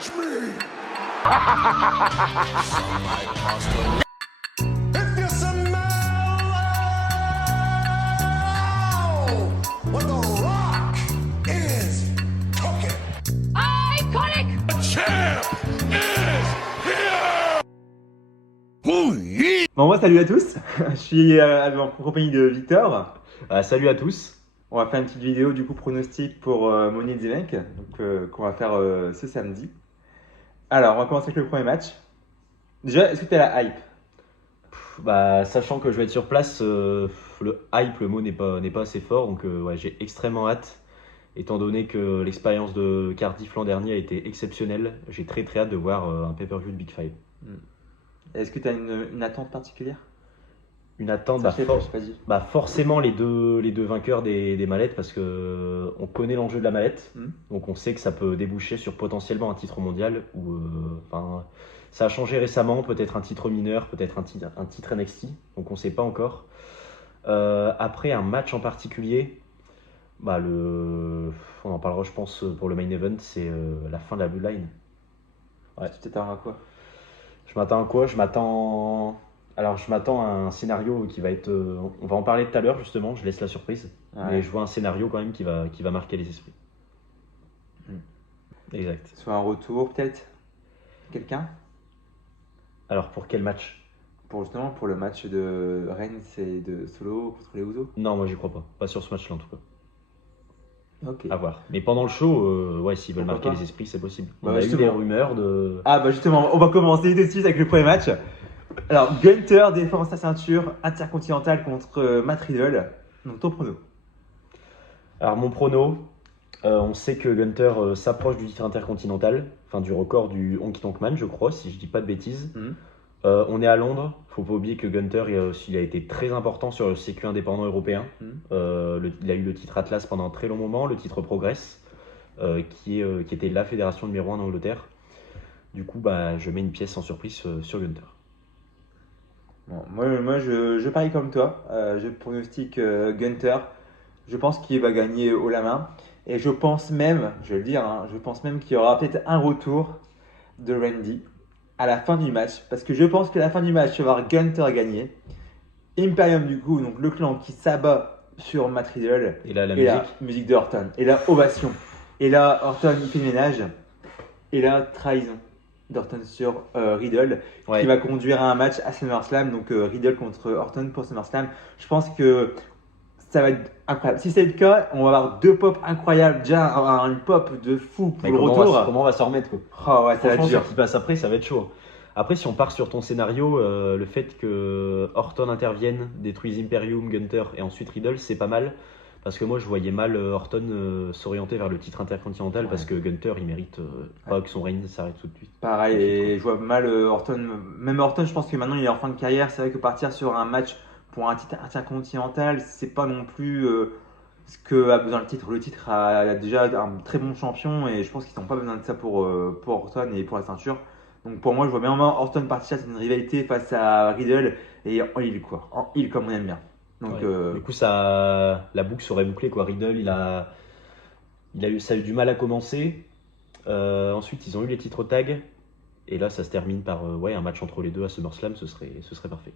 Challenge me! If you smell what the rock is cooking. Iconic! The champ is here! Oh yeah! Bon, moi, salut à tous. Je suis en compagnie de Victor. Salut à tous. On va faire une petite vidéo du coup pronostic pour Money in the Bank, donc qu'on va faire ce samedi. Alors, on va commencer avec le premier match. Déjà, est-ce que tu as la hype? Sachant que je vais être sur place, le hype, le mot n'est pas assez fort, donc ouais, j'ai extrêmement hâte. Étant donné que l'expérience de Cardiff l'an dernier a été exceptionnelle, j'ai très hâte de voir un pay-per-view de Big Five. Est-ce que tu as une attente particulière? Une attente, Ça, je sais pas dit. forcément les deux vainqueurs des mallettes, parce que on connaît l'enjeu de la mallette, donc on sait que ça peut déboucher sur potentiellement un titre mondial, ou ça a changé récemment, peut-être un titre mineur, peut-être un titre NXT, donc on ne sait pas encore. Après un match en particulier, on en parlera je pense pour le main event, c'est la fin de la Bloodline. Ouais. Tu t'attends à quoi? Je m'attends à quoi? Je m'attends à un scénario qui va être... on va en parler tout à l'heure justement, je laisse la surprise. Ouais. Mais je vois un scénario quand même qui va marquer les esprits. Exact. Soit un retour peut-être? Quelqu'un? Alors pour quel match? Justement pour le match de Reigns et de Solo contre les Usos? Non, moi j'y crois pas. Pas sur ce match-là en tout cas. Ok. À voir. Mais pendant le show, ouais, s'ils veulent Pourquoi marquer pas les esprits, c'est possible. Bah, On a eu justement. des rumeurs de... Ah bah justement, on va commencer tout de suite avec le premier match. Alors, Gunther défend sa ceinture intercontinentale contre Matt Riddle. Donc ton prono? Alors mon prono, on sait que Gunther s'approche du titre intercontinental, enfin du record du Honky Tonk Man, je crois, si je dis pas de bêtises. On est à Londres, faut pas oublier que Gunther il a été très important sur le circuit indépendant européen. Il a eu le titre Atlas pendant un très long moment, le titre Progress, qui était la fédération numéro 1 d'Angleterre. Du coup, je mets une pièce sans surprise sur Gunther. Bon, moi je parie comme toi. Je pronostique Gunther. Je pense qu'il va gagner haut la main. Et je pense même, je vais le dire, je pense même qu'il y aura peut-être un retour de Randy à la fin du match. Parce que je pense qu'à la fin du match, tu vas voir Gunther gagner. Imperium du coup, donc le clan qui s'abat sur Matt Riddle. Et là, la Et musique. là, musique de Orton. Et là, ovation. Et là, Orton il fait le ménage. Et là, trahison d'Orton sur Riddle, Ouais. qui va conduire à un match à SummerSlam. Donc Riddle contre Orton pour SummerSlam. Je pense que ça va être incroyable. Si c'est le cas, on va avoir deux pops incroyables. Déjà, une pop de fou pour Mais le retour. comment on va s'en remettre quoi? Oh ouais, ça va être Franchement, dur. ce qui passe après, ça va être chaud. Après, si on part sur ton scénario, le fait que Orton intervienne, détruise Imperium, Gunther et ensuite Riddle, c'est pas mal. Parce que moi, je voyais mal Orton s'orienter vers le titre intercontinental, Ouais. parce que Gunther, il mérite pas que son règne s'arrête tout de suite. Pareil, et je vois mal Orton. Même Orton, je pense que maintenant il est en fin de carrière. C'est vrai que partir sur un match pour un titre intercontinental, c'est pas non plus ce que a besoin le titre. Le titre a déjà un très bon champion et je pense qu'ils n'ont pas besoin de ça pour Orton et pour la ceinture. Donc pour moi, je vois bien Orton partir sur une rivalité face à Riddle et en heel quoi. En heel comme on aime bien. Donc Ouais. Du coup, la boucle serait bouclée quoi. Riddle, ça a eu du mal à commencer. Ensuite, ils ont eu les titres tag. Et là, ça se termine par un match entre les deux à SummerSlam, ce serait parfait.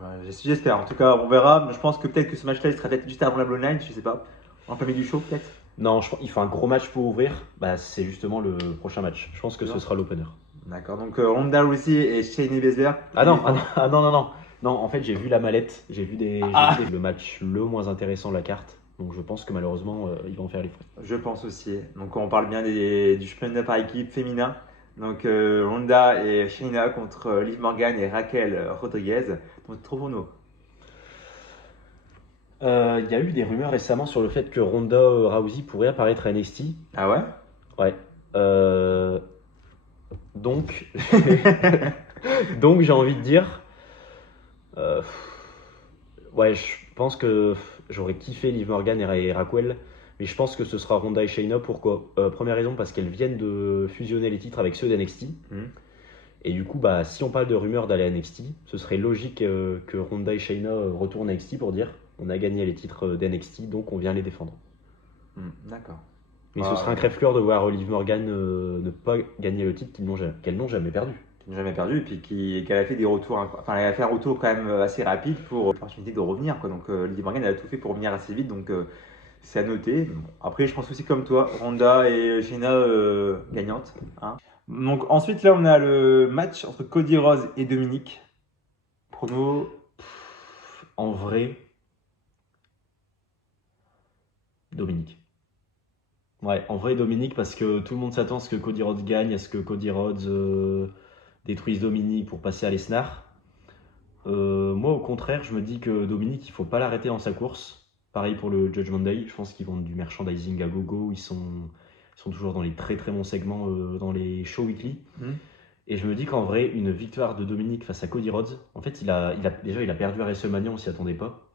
ouais, j'espère. En tout cas, on verra. Je pense que peut-être que ce match-là, il sera peut-être juste avant la Bloodline, je sais pas. En plein milieu du show, peut-être. Non, il faut un gros match pour ouvrir. C'est justement le prochain match. Je pense que ce sera l'opener. D'accord. Donc Ronda Rousey et Shayna Baszler. Non. Non, en fait, j'ai vu la mallette. J'ai vu le match le moins intéressant de la carte. Donc je pense que malheureusement, ils vont faire les frais. Je pense aussi. Donc on parle bien du championnat par équipe féminin. Donc Ronda et Shayna contre Liv Morgan et Raquel Rodriguez. Donc trop pour nous. Il y a eu des rumeurs récemment sur le fait que Ronda Rousey pourrait apparaître à NXT. Ah ouais? Ouais. Donc, donc j'ai envie de dire, je pense que j'aurais kiffé Liv Morgan et Raquel, mais je pense que ce sera Ronda et Shayna. Pourquoi? Première raison, parce qu'elles viennent de fusionner les titres avec ceux d'NXT. Et du coup, si on parle de rumeurs d'aller à NXT, ce serait logique que Ronda et Shayna retournent à NXT pour dire on a gagné les titres d'NXT, donc on vient les défendre. D'accord. Mais ce serait un crève-cœur de voir Liv Morgan ne pas gagner le titre qu'elles n'ont jamais perdu. Qui n'a jamais perdu, et puis qu'elle a fait des retours, enfin elle a fait un retour quand même assez rapide pour l'opportunité de revenir, quoi. Donc Liv Morgan elle a tout fait pour revenir assez vite, donc c'est à noter. Bon, après je pense aussi comme toi, Ronda et Shayna gagnantes, hein. Donc ensuite là on a le match entre Cody Rhodes et Dominic. Prono. En vrai, Dominique. Ouais, en vrai, Dominique, parce que tout le monde s'attend à ce que Cody Rhodes gagne, à ce que Cody Rhodes détruise Dominique pour passer à Lesnar. Moi, au contraire, je me dis que Dominique, il faut pas l'arrêter dans sa course. Pareil pour le Judgment Day. Je pense qu'ils vendent du merchandising à gogo. Ils sont toujours dans les très très bons segments dans les shows weekly. Et je me dis qu'en vrai, une victoire de Dominique face à Cody Rhodes, en fait, déjà il a perdu à WrestleMania, on s'y attendait pas.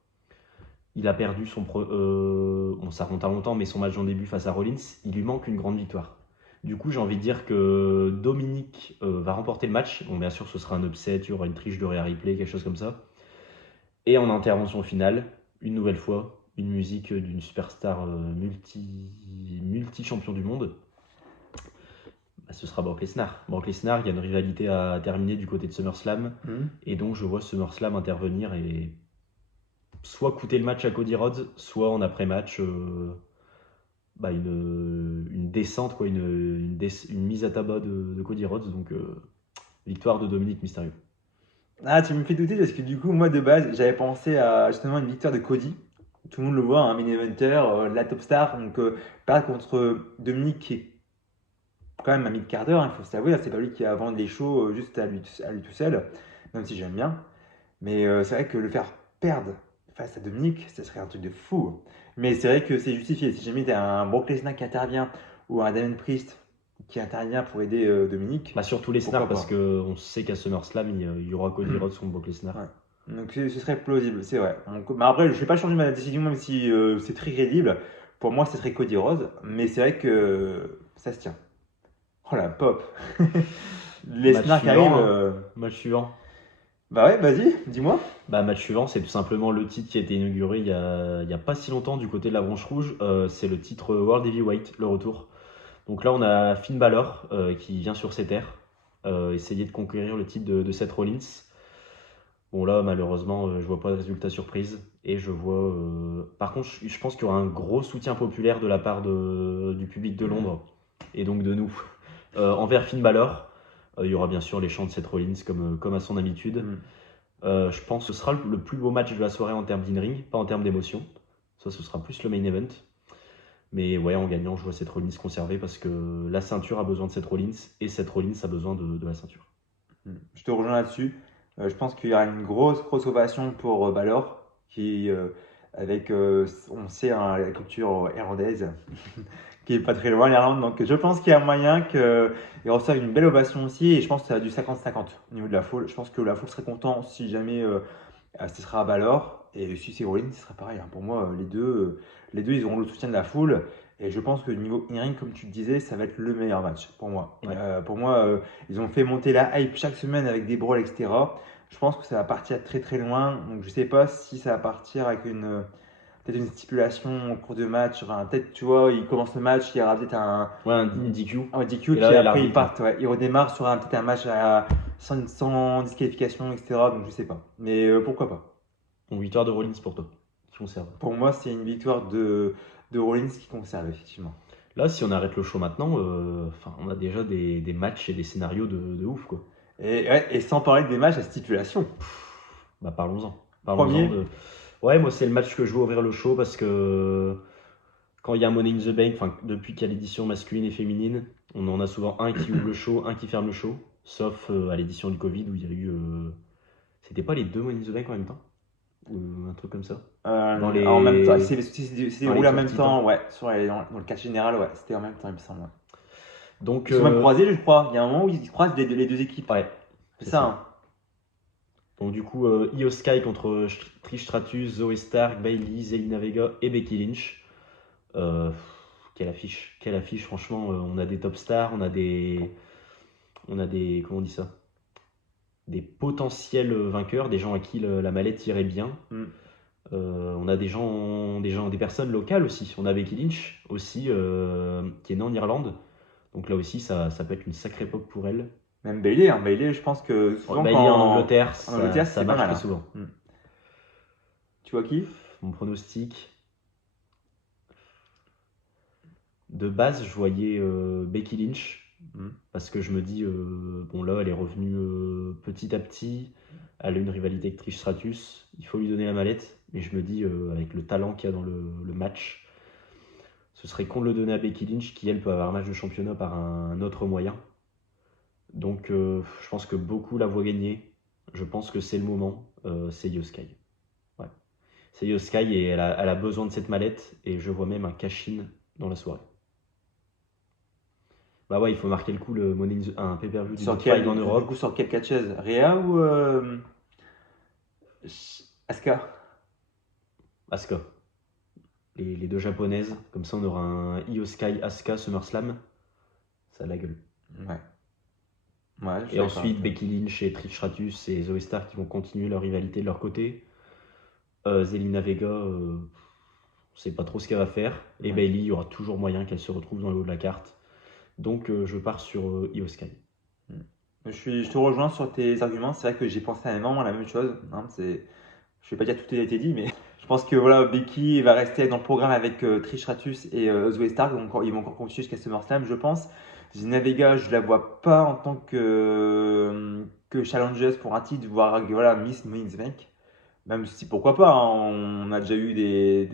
Il a perdu bon, ça remonte à longtemps, mais son match en début face à Rollins, il lui manque une grande victoire. Du coup, j'ai envie de dire que Dominique va remporter le match. Bon, bien sûr, ce sera un upset, il y aura une triche de Rhea Ripley, quelque chose comme ça. Et en intervention finale, une nouvelle fois, une musique d'une superstar multi-champion du monde. Bah, ce sera Brock Lesnar. Brock Lesnar, il y a une rivalité à terminer du côté de SummerSlam. Et donc, je vois SummerSlam intervenir et soit coûter le match à Cody Rhodes, soit en après-match, une descente, quoi, une mise à tabac de Cody Rhodes. Donc, victoire de Dominique Mysterio. Ah, tu me fais douter parce que du coup, moi de base, j'avais pensé à justement une victoire de Cody. Tout le monde le voit, un main eventer, la top star. Donc, pas contre Dominique qui est quand même un mid-carder, il faut s'avouer. C'est pas lui qui a vendu les shows juste à lui tout seul, même si j'aime bien. Mais c'est vrai que le faire perdre face à Dominique, ça serait un truc de fou. Mais c'est vrai que c'est justifié. Si jamais tu as un Brock Lesnar qui intervient ou un Damien Priest qui intervient pour aider Dominique. Bah, surtout Lesnar, parce qu'on sait qu'à SummerSlam, il y aura Cody Rhodes contre Brock Lesnar. Ouais. Donc ce serait plausible, c'est vrai. Mais après, je ne vais pas changer ma décision, même si c'est très crédible. Pour moi, ce serait Cody Rhodes. Mais c'est vrai que ça se tient. Oh la pop. Lesnar qui arrive. Match suivant. Bah ouais, vas-y, dis-moi. Bah, match suivant, c'est tout simplement le titre qui a été inauguré il y a pas si longtemps du côté de la branche rouge. C'est le titre World Heavyweight, le retour. Donc là, on a Finn Balor qui vient sur ses terres essayer de conquérir le titre de Seth Rollins. Bon, là, malheureusement, je vois pas de résultat surprise. Et je vois. Par contre, je pense qu'il y aura un gros soutien populaire de la part du public de Londres et donc de nous envers Finn Balor. Il y aura bien sûr les chants de Seth Rollins comme à son habitude. Je pense que ce sera le plus beau match de la soirée en termes d'in-ring, pas en termes d'émotion. Ça, ce sera plus le main event. Mais ouais, en gagnant, je vois Seth Rollins conserver parce que la ceinture a besoin de Seth Rollins et Seth Rollins a besoin de la ceinture. Je te rejoins là-dessus. Je pense qu'il y aura une grosse ovation pour Balor, qui, avec, on sait, hein, la culture irlandaise, qui est pas très loin, l'Irlande. Donc je pense qu'il y a moyen qu'il reçoive une belle ovation aussi. Et je pense que ça a du 50-50 au niveau de la foule. Je pense que la foule serait content si jamais ce sera Balor. Et si c'est Rollins, ce sera pareil, hein. Pour moi, les deux, ils auront le soutien de la foule. Et je pense que niveau in-ring, comme tu le disais, ça va être le meilleur match pour moi. Ouais. Pour moi, ils ont fait monter la hype chaque semaine avec des brawls, etc. Je pense que ça va partir très très loin. Donc je sais pas si ça va partir avec peut-être une stipulation au cours de match. Enfin, peut-être, tu vois, il commence le match, il y aura peut-être un DQ. DQ, Et là, puis après l'arbitre. ils partent. Ouais. Ils redémarrent sur peut-être un match sans disqualification, etc. Donc je sais pas. Mais pourquoi pas. Donc, victoire de Rollins pour toi, qui conserve. Pour moi, c'est une victoire de Rollins qui conserve, effectivement. Là, si on arrête le show maintenant, on a déjà des matchs et des scénarios de ouf, quoi. Et sans parler des matchs à stipulation. Bah, parlons-en. Premier. Ouais, moi, c'est le match que je veux ouvrir le show parce que quand il y a un Money in the Bank, depuis qu'il y a l'édition masculine et féminine, on en a souvent un qui ouvre le show, un qui ferme le show. Sauf à l'édition du Covid où il y a eu. C'était pas les deux Money in the Bank en même temps? Ou un truc comme ça? En même temps, c'est déroulé en même petits temps, ouais. Dans le cas général, ouais, c'était en même temps, il me semble. Ouais. Donc, Ils sont même croisés, je crois. Il y a un moment où ils croisent les deux équipes. Ouais. C'est ça. Hein. Donc du coup, Io Sky contre Trish Stratus, Zoe Stark, Bayley, Zelina Vega et Becky Lynch. Quelle affiche, franchement. On a des top stars, on a des, comment on dit ça? Des potentiels vainqueurs, des gens à qui la mallette irait bien. On a des personnes locales aussi. On a Becky Lynch aussi, qui est née en Irlande. Donc là aussi, ça peut être une sacrée époque pour elle. Même Bailey, hein. Bailey, je pense que souvent Bailey en Angleterre, ça c'est pas marche mal. très Hein. souvent. Tu vois qui? Mon pronostic. De base, je voyais Becky Lynch. Parce que je me dis, bon là, elle est revenue petit à petit. Elle a une rivalité avec Trish Stratus. Il faut lui donner la mallette. Mais je me dis, avec le talent qu'il y a dans le match, ce serait con de le donner à Becky Lynch, qui elle peut avoir un match de championnat par un autre moyen. Donc je pense que beaucoup la voient gagner. Je pense que c'est le moment. C'est Io Sky. Ouais. C'est Io Sky et elle a besoin de cette mallette. Et je vois même un cash-in dans la soirée. Bah ouais, il faut marquer le coup, un pay-per-view du Sur Top 5 en du Europe. coup, sur quelle catcheuse? Rhea ou Asuka? Asuka. Les deux japonaises. Comme ça, on aura un Io Sky Asuka SummerSlam. Ça a de la gueule. Ouais. Ouais, je suis Et d'accord ensuite, avec toi. Becky Lynch et Trish Stratus et Zoe Stark qui vont continuer leur rivalité de leur côté. Zelina Vega, on sait pas trop ce qu'elle va faire. Et Ouais. Bayley, il y aura toujours moyen qu'elle se retrouve dans le haut de la carte. Donc je pars sur Io Sky. Je te rejoins sur tes arguments. C'est vrai que j'ai pensé à vraiment la même chose. Hein. Je vais pas dire tout a été dit, mais je pense que voilà, Becky va rester dans le programme avec Trish Stratus et Zoe Stark. Ils vont encore continuer jusqu'à SummerSlam, je pense. Zelina Vega, je la vois pas en tant que challengeuse pour un titre, voire voilà, Miss Money in the Bank. Même si pourquoi pas, hein, on a déjà eu des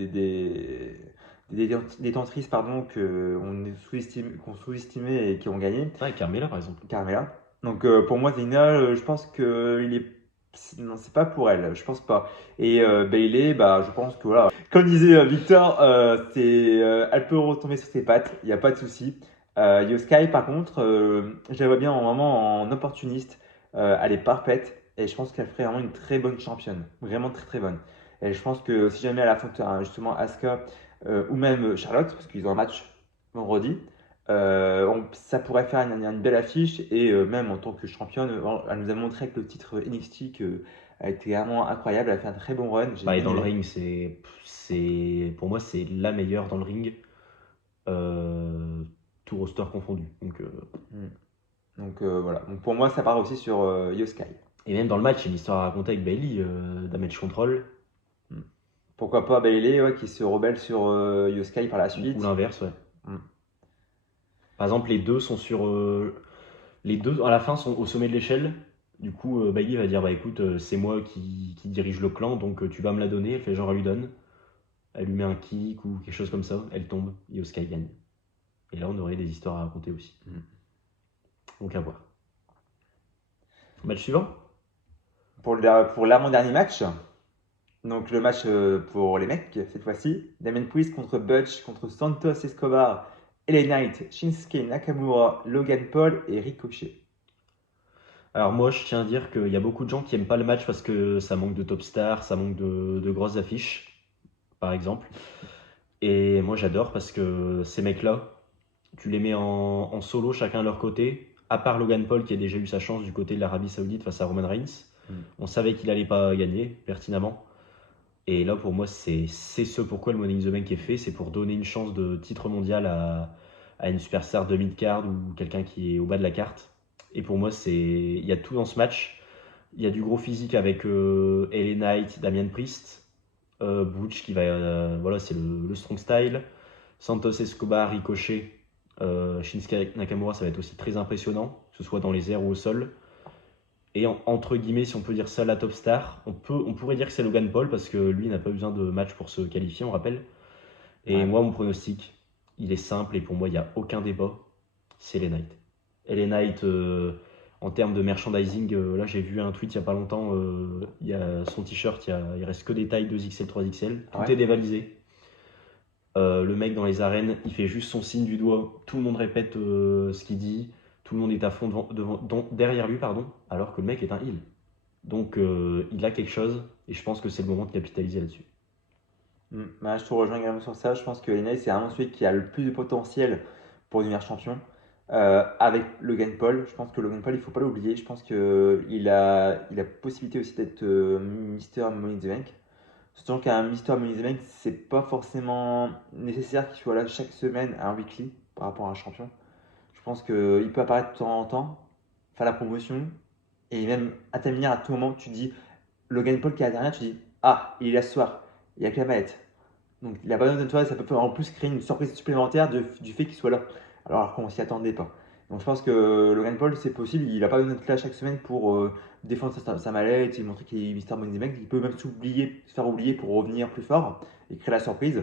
détentrices pardon, qu'on sous-estimait et qui ont gagné. Ouais, Carmella par exemple. Carmela. Donc pour moi, Zelina, je pense que non, c'est pas pour elle, je pense pas. Et Bailey, bah, je pense que voilà. Comme disait Victor, elle peut retomber sur ses pattes, il n'y a pas de souci. Io Sky, par contre, je la vois bien vraiment en opportuniste. Elle est parfaite et je pense qu'elle ferait vraiment une très bonne championne, vraiment très très bonne. Et je pense que si jamais elle affronte justement Asuka ou même Charlotte, parce qu'ils ont un match vendredi. Ça pourrait faire une belle affiche et même en tant que championne, elle nous a montré avec le titre NXT qu'elle était vraiment incroyable, elle a fait un très bon run. J'ai Bah, et bien dans le aimé. ring, pour moi, c'est la meilleure dans le ring. Tout roster confondu. Donc voilà, donc pour moi ça part aussi sur Io Sky. Et même dans le match, il y a une histoire à raconter avec Bailey, Damage Control. Pourquoi pas Bailey qui se rebelle sur Io Sky par la suite. Ou l'inverse, ouais. Mm. Par exemple, les deux sont sur. Les deux, à la fin, sont au sommet de l'échelle. Du coup, Bailey va dire bah écoute, c'est moi qui dirige le clan, donc tu vas me la donner. Elle fait genre, elle lui donne. Elle lui met un kick ou quelque chose comme ça. Elle tombe. Io Sky gagne. Et là, on aurait des histoires à raconter aussi. Donc à voir. Match suivant. Pour l'avant-dernier match, donc le match pour les mecs cette fois-ci, Damien Priest contre Butch, contre Santos Escobar, LA Knight, Shinsuke Nakamura, Logan Paul et Ricochet. Alors moi, je tiens à dire qu'il y a beaucoup de gens qui aiment pas le match parce que ça manque de top stars, ça manque de grosses affiches, par exemple. Et moi, j'adore parce que ces mecs-là, tu les mets en solo, chacun de leur côté, à part Logan Paul qui a déjà eu sa chance du côté de l'Arabie Saoudite face à Roman Reigns. On savait qu'il allait pas gagner, pertinemment. Et là, pour moi, c'est ce pourquoi le Money in the Bank est fait, c'est pour donner une chance de titre mondial à une superstar de mid-card ou quelqu'un qui est au bas de la carte. Et pour moi, il y a tout dans ce match. Il y a du gros physique avec LA Knight, Damian Priest, Butch qui va, voilà, c'est le strong style. Santos Escobar, Ricochet, Shinsuke Nakamura, ça va être aussi très impressionnant, que ce soit dans les airs ou au sol. Et entre guillemets, si on peut dire ça, la top star, on pourrait dire que c'est Logan Paul parce que lui n'a pas besoin de match pour se qualifier, on rappelle. Et Ouais. moi, mon pronostic, il est simple et pour moi, il n'y a aucun débat, c'est LA Knight. LA Knight, en termes de merchandising, là j'ai vu un tweet il n'y a pas longtemps, il y a son t-shirt, il reste que des tailles 2XL, 3XL, tout Ouais. est dévalisé. Le mec dans les arènes, il fait juste son signe du doigt, tout le monde répète ce qu'il dit, tout le monde est à fond derrière lui, alors que le mec est un heel. Donc il a quelque chose et je pense que c'est le moment de capitaliser là-dessus. Bah, je te rejoins également sur ça. Je pense que Lenay, c'est vraiment celui qui a le plus de potentiel pour devenir champion. Avec Logan Paul, je pense que Logan Paul, il ne faut pas l'oublier. Je pense qu'il a possibilité aussi d'être Mister Money in the Bank. Surtout qu'un Mister Money in the Bank, c'est pas forcément nécessaire qu'il soit là chaque semaine à un weekly par rapport à un champion. Je pense qu'il peut apparaître de temps en temps, faire la promotion, et même intervenir à tout moment. Tu dis, Logan Paul qui est derrière, tu dis, ah, il est là ce soir, il y a que la mallette. Donc il a pas besoin de toi, ça peut en plus créer une surprise supplémentaire du fait qu'il soit là, alors qu'on s'y attendait pas. Donc je pense que Logan Paul, c'est possible, il n'a pas besoin d'être là chaque semaine pour défendre sa mallette et montrer qu'il est Mister Money in the Bank. Il peut même se faire oublier pour revenir plus fort et créer la surprise.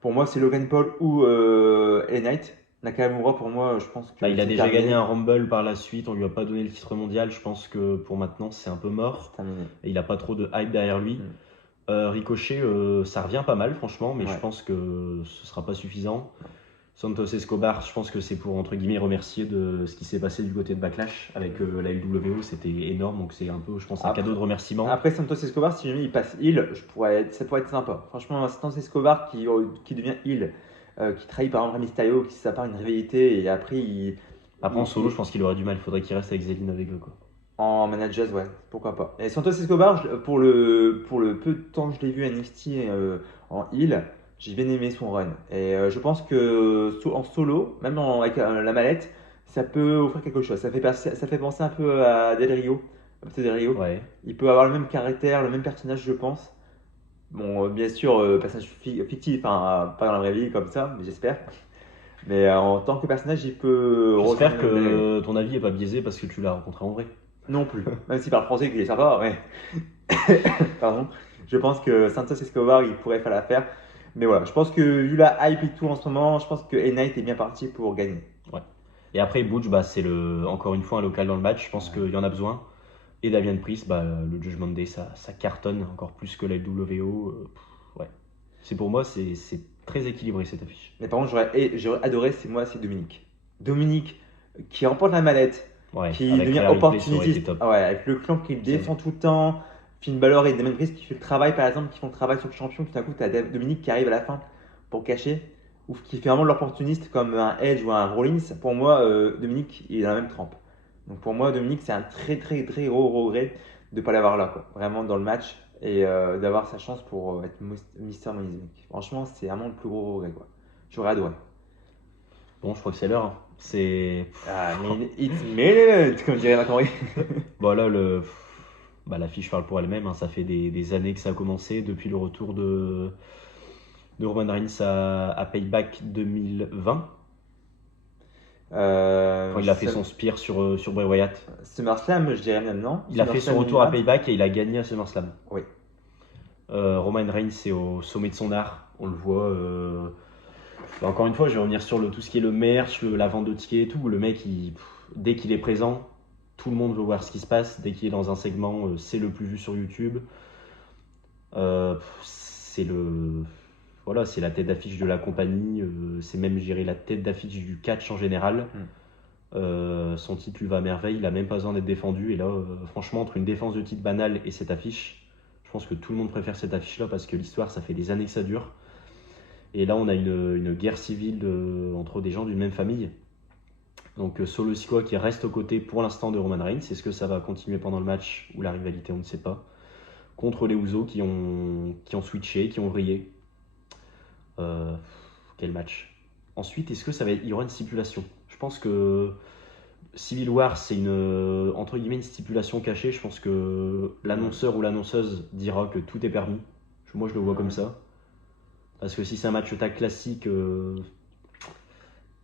Pour moi, c'est Logan Paul ou LA Knight. Nakamura, pour moi, je pense que Bah, il a c'est déjà terminé. gagné un Rumble par la suite, on lui a pas donné le titre mondial. Je pense que pour maintenant, c'est un peu mort. C'est terminé. Et il a pas trop de hype derrière lui. Ricochet, ça revient pas mal, franchement, mais Ouais. je pense que ce sera pas suffisant. Santos Escobar, je pense que c'est pour, entre guillemets, remercier de ce qui s'est passé du côté de Backlash avec la LWO, c'était énorme, donc c'est un peu, je pense, un Après- cadeau de remerciement. Après Santos Escobar, si jamais il passe heel, ça pourrait être sympa. Franchement, Santos Escobar qui devient heel, qui trahit par exemple Rey Mysterio, qui s'appare une rivalité et après Après, en solo, il- je pense qu'il aurait du mal, il faudrait qu'il reste avec Zelina Vega, quoi. en manager, ouais, pourquoi pas. Et Santos Escobar, pour le peu de temps que je l'ai vu à NXT en heel, j'ai bien aimé son run. Et je pense que en solo, même avec la mallette, ça peut offrir quelque chose. Ça fait penser un peu à Del Rio. Del Rio. Ouais. Il peut avoir le même caractère, le même personnage, je pense. Bon, bien sûr, personnage fictif, enfin, pas dans la vraie vie comme ça, mais j'espère. Mais en tant que personnage, il peut J'espère rejoindre Del Rio. que ton avis est pas biaisé parce que tu l'as rencontré en vrai. Non plus. Même s'il parle français, qu'il est sympa, ouais. Pardon. Je pense que Santos Escobar, il pourrait faire l'affaire. Mais voilà, je pense que vu la hype et tout en ce moment, je pense que Knight est bien parti pour gagner. Et après, Butch, bah, c'est encore une fois un local dans le match, je pense qu'il y en a besoin. Et Damien Priest, bah, le Judgment Day, ça cartonne encore plus que la LWO. Ouais. C'est pour moi, c'est très équilibré cette affiche. Mais par contre, j'aurais adoré, c'est Dominique. Dominique qui remporte la mallette, Ouais, qui avec devient Rhea Ripley, ça aurait été opportuniste. top. Ah ouais, avec le clan qui le défend tout le temps. Finn Balor et Damien Priest qui fait le travail, par exemple, qui font le travail sur le champion. Tout d'un coup, tu as Dominique qui arrive à la fin pour cacher. Ou qui fait vraiment l'opportuniste comme un Edge ou un Rollins. Pour moi, Dominique, il est dans la même trempe. Donc pour moi, Dominique, c'est un très très très gros regret de ne pas l'avoir là, quoi. Vraiment dans le match. Et d'avoir sa chance pour être Mister Money in the Bank. Franchement, c'est vraiment le plus gros regret, quoi. J'aurais adoré. Bon, je crois que c'est l'heure, hein. C'est. Ah, mais it's minute, comme dirait McHenry. Bon, là, bah, l'affiche parle pour elle-même, hein. Ça fait des années que ça a commencé, depuis le retour de Roman Reigns à Payback 2020, quand il a fait son spear sur Bray Wyatt. SummerSlam, je dirais même, non? Il a fait son SummerSlam retour à 2020. Payback et il a gagné à SummerSlam. Oui. Roman Reigns est au sommet de son art, on le voit. Bah, encore une fois, je vais revenir sur tout ce qui est le merch, la vente de tickets et tout. Le mec, dès qu'il est présent, tout le monde veut voir ce qui se passe. Dès qu'il est dans un segment, c'est le plus vu sur YouTube. C'est voilà, c'est la tête d'affiche de la compagnie. C'est même, je dirais, la tête d'affiche du catch en général. Son titre lui va à merveille. Il a même pas besoin d'être défendu. Et là, franchement, entre une défense de titre banale et cette affiche, je pense que tout le monde préfère cette affiche-là parce que l'histoire, ça fait des années que ça dure. Et là, on a une guerre civile entre des gens d'une même famille. Donc Solo Sikoa qui reste aux côtés pour l'instant de Roman Reigns. Est-ce que ça va continuer pendant le match ou la rivalité, on ne sait pas. Contre les Usos qui ont switché, qui ont vrillé. Quel match. Ensuite, est-ce que il y aura une stipulation? Je pense que Civil War, c'est entre guillemets une stipulation cachée. Je pense que l'annonceur ou l'annonceuse dira que tout est permis. Moi, je le vois comme ça. Parce que si c'est un match tag classique,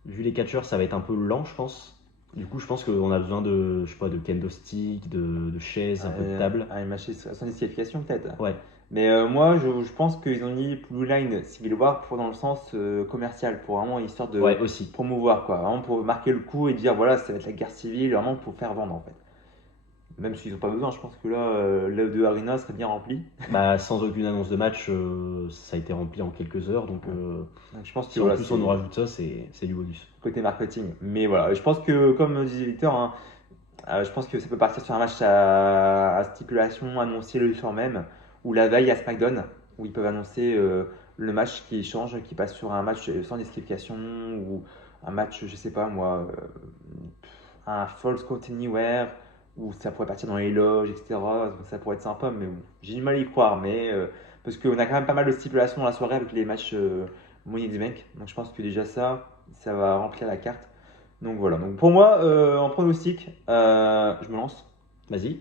vu les catcheurs, ça va être un peu lent, je pense. Du coup, je pense qu'on a besoin de, je sais pas, de kendo stick, de chaises, un peu de table. Un match sans disqualification, peut-être. Ouais. Mais moi, je pense qu'ils ont mis Blue Line Civil War dans le sens commercial, pour vraiment histoire de Ouais, aussi. promouvoir, quoi. Vraiment pour marquer le coup et dire voilà, ça va être la guerre civile, vraiment pour faire vendre, en fait. Même s'ils n'ont pas besoin, je pense que là, l'œuvre de Arena serait bien rempli. Bah, sans aucune annonce de match, ça a été rempli en quelques heures. Donc, Donc, je pense que si en voilà, plus on nous rajoute ça, c'est du bonus. côté marketing. Mais voilà, je pense que, comme disait Victor, hein, je pense que ça peut partir sur un match à stipulation annoncé le soir même, ou la veille à SmackDown, où ils peuvent annoncer le match qui change, qui passe sur un match sans disqualification, ou un match, je sais pas moi, un False Count Anywhere, où ça pourrait partir dans les loges, etc. Donc ça pourrait être sympa, mais bon, j'ai du mal à y croire. Mais parce qu'on a quand même pas mal de stipulations dans la soirée avec les matchs Money in the Bank. Donc je pense que déjà ça va remplir la carte. Donc voilà. Donc pour moi, en pronostic, je me lance. Vas-y.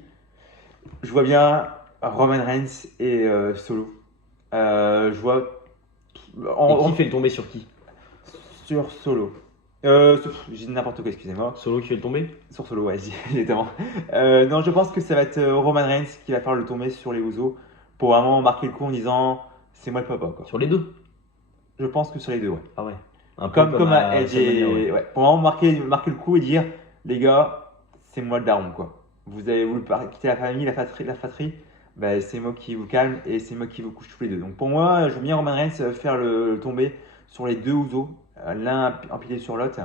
Je vois bien Roman Reigns et Solo. Je vois Et qui fait le tomber sur qui? sur Solo. J'ai dit n'importe quoi, excusez-moi. Solo qui fait le tomber? Sur Solo, ouais, exactement. Non, je pense que ça va être Roman Reigns qui va faire le tomber sur les Usos pour vraiment marquer le coup en disant c'est moi le papa, quoi. Sur les deux? Je pense que sur les deux, ouais. Ah ouais. Un peu Comme à à Edge WrestleMania, ouais. ouais. Pour vraiment marquer le coup et dire les gars, c'est moi le daron, quoi. Vous avez voulu quitter la famille, la fratrie, bah, c'est moi qui vous calme et c'est moi qui vous couche tous les deux. Donc pour moi, je veux bien Roman Reigns faire le tomber sur les deux Usos, l'un empilé sur l'autre,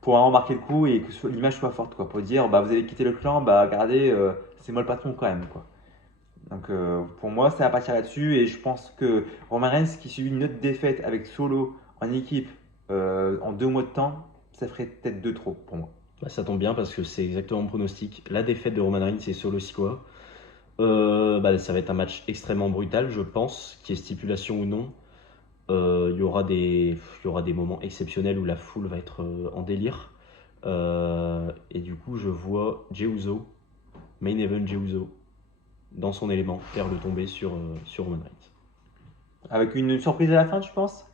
pour vraiment marquer le coup et que l'image soit forte, quoi. Pour dire, bah, vous avez quitté le clan, bah regardez, c'est moi le patron quand même, quoi. Donc pour moi, ça va partir là-dessus et je pense que Roman Reigns qui subit une autre défaite avec Solo en équipe en 2 mois de temps, ça ferait peut-être 2 trop pour moi. Bah, ça tombe bien parce que c'est exactement mon pronostic. La défaite de Roman Reigns et Solo Sikoa. Ça va être un match extrêmement brutal, je pense, qu'il y ait stipulation ou non. Il y aura des moments exceptionnels où la foule va être en délire. Et du coup, je vois Jey Uso, main event Jey Uso, dans son élément, faire le tomber sur Roman Reigns. Avec une surprise à la fin, tu penses?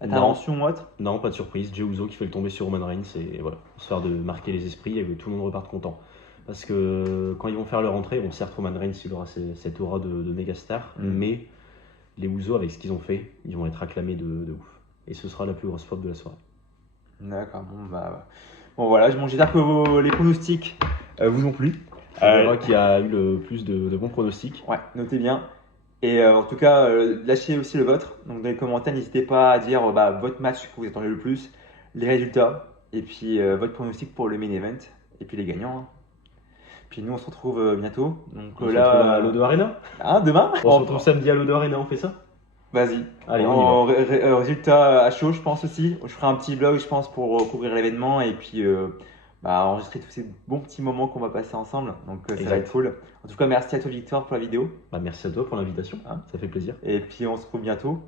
Intervention ou autre? Non, pas de surprise. Jey Uso qui fait le tomber sur Roman Reigns et voilà, histoire de marquer les esprits et que tout le monde reparte content. Parce que quand ils vont faire leur entrée, bon, certes, Roman Reigns il aura cette aura de méga star, mais les Usos, avec ce qu'ils ont fait, ils vont être acclamés de ouf. Et ce sera la plus grosse faute de la soirée. D'accord, bon voilà, j'espère que les pronostics vous ont plu. On verra qui a eu le plus de bons pronostics. Ouais, notez bien. Et en tout cas, lâchez aussi le vôtre. Donc dans les commentaires, n'hésitez pas à dire votre match que vous attendez le plus, les résultats, et puis votre pronostic pour le main event, et puis les gagnants. Hein. Puis nous, on se retrouve bientôt. Donc On se là, retrouve à l'Odo Arena. Hein, demain On se retrouve samedi à l'Odo Arena, on fait ça? Vas-y. Allez, on y va. Résultat à chaud, je pense aussi. Je ferai un petit vlog, je pense, pour couvrir l'événement et puis enregistrer tous ces bons petits moments qu'on va passer ensemble. Donc ça va être cool. En tout cas, merci à toi, Victor, pour la vidéo. Merci à toi pour l'invitation. Hein, ça fait plaisir. Et puis on se retrouve bientôt.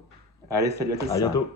Allez, salut à tous. À bientôt.